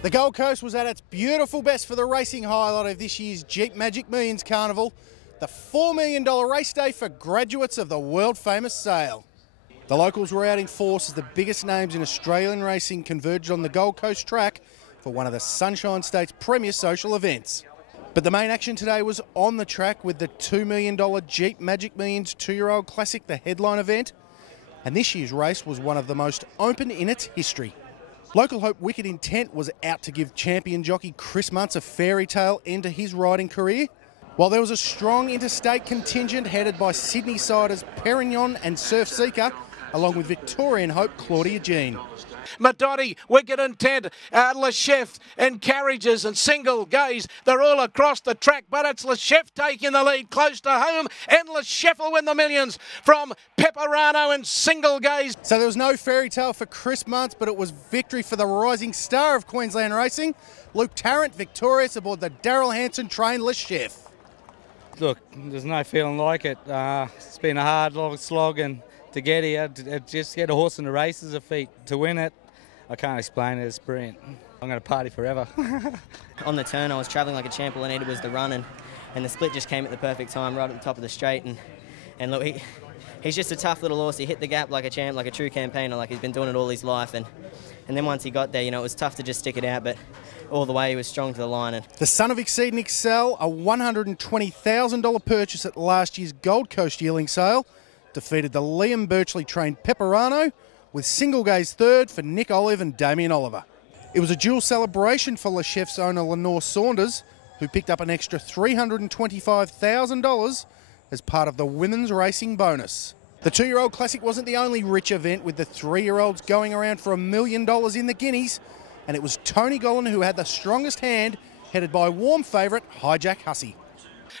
The Gold Coast was at its beautiful best for the racing highlight of this year's Jeep Magic Millions Carnival, the $4 million race day for graduates of the world-famous sale. The locals were out in force as the biggest names in Australian racing converged on the Gold Coast track for one of the Sunshine State's premier social events. But the main action today was on the track with the $2 million Jeep Magic Millions 2-year-old classic, the headline event. And this year's race was one of the most open in its history. Local hope Wicked Intent was out to give champion jockey Chris Muntz a fairy tale end to his riding career, while there was a strong interstate contingent headed by Sydney siders Perignon and Surf Seeker, along with Victorian hope Claudia Jean. Madotti, Wicked Intent, Le Chef and Carriages and Single Gaze. They're all across the track, but it's Le Chef taking the lead close to home, and Le Chef will win the millions from Pepperano and Single Gaze. So there was no fairy tale for Chris Muntz, but it was victory for the rising star of Queensland racing, Luke Tarrant, victorious aboard the Darryl Hansen trained Le Chef. Look, there's no feeling like it. It's been a hard, long slog, and to get here, to just get a horse in the races of feet, to win it, I can't explain it, it's brilliant. I'm going to party forever. On the turn, I was travelling like a champ. All I needed was the run, and the split just came at the perfect time, right at the top of the straight. And look, he's just a tough little horse. He hit the gap like a champ, like a true campaigner, like he's been doing it all his life. And then once he got there, you know, it was tough to just stick it out, but all the way he was strong to the line. And the son of Exceed and Excel, a $120,000 purchase at last year's Gold Coast yearling sale, defeated the Liam Birchley trained Pepperano, with Single Gaze third for Nick Olive and Damien Oliver. It was a dual celebration for Le Chef's owner Lenore Saunders, who picked up an extra $325,000 as part of the women's racing bonus. The 2-year-old classic wasn't the only rich event, with the 3-year-olds going around for $1 million in the guineas, and it was Tony Gollan who had the strongest hand, headed by warm favourite Hijack Hussey.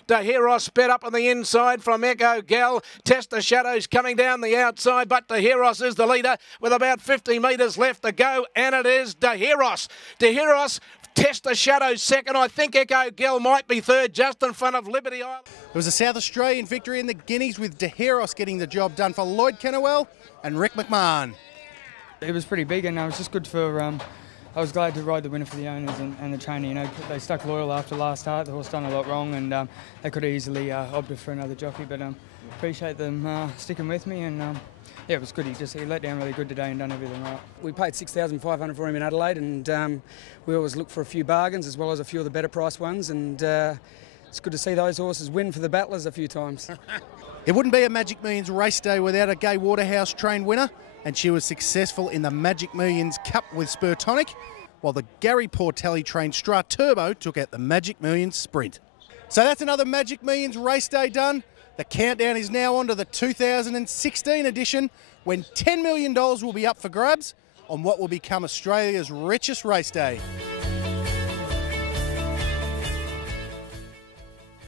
De Heros sped up on the inside from Echo Gal. Test the Shadows coming down the outside, but De Heros is the leader with about 50 metres left to go, and it is De Heros. De Heros, Test the Shadows second. I think Echo Gal might be third, just in front of Liberty Island. It was a South Australian victory in the Guineas, with De Heros getting the job done for Lloyd Kennewell and Rick McMahon. It was pretty big, and it was just good for... I was glad to ride the winner for the owners and the trainer. You know, they stuck loyal after last start. The horse done a lot wrong, and they could have easily opted for another jockey. But appreciate them sticking with me, and yeah, it was good. He let down really good today and done everything right. We paid $6,500 for him in Adelaide, and we always look for a few bargains as well as a few of the better price ones. And it's good to see those horses win for the battlers a few times. It wouldn't be a Magic Millions race day without a Gay Waterhouse trained winner, and she was successful in the Magic Millions Cup with Spurtonic, while the Gary Portelli trained Stra Turbo took out the Magic Millions Sprint. So that's another Magic Millions race day done. The countdown is now on to the 2016 edition, when $10 million will be up for grabs on what will become Australia's richest race day.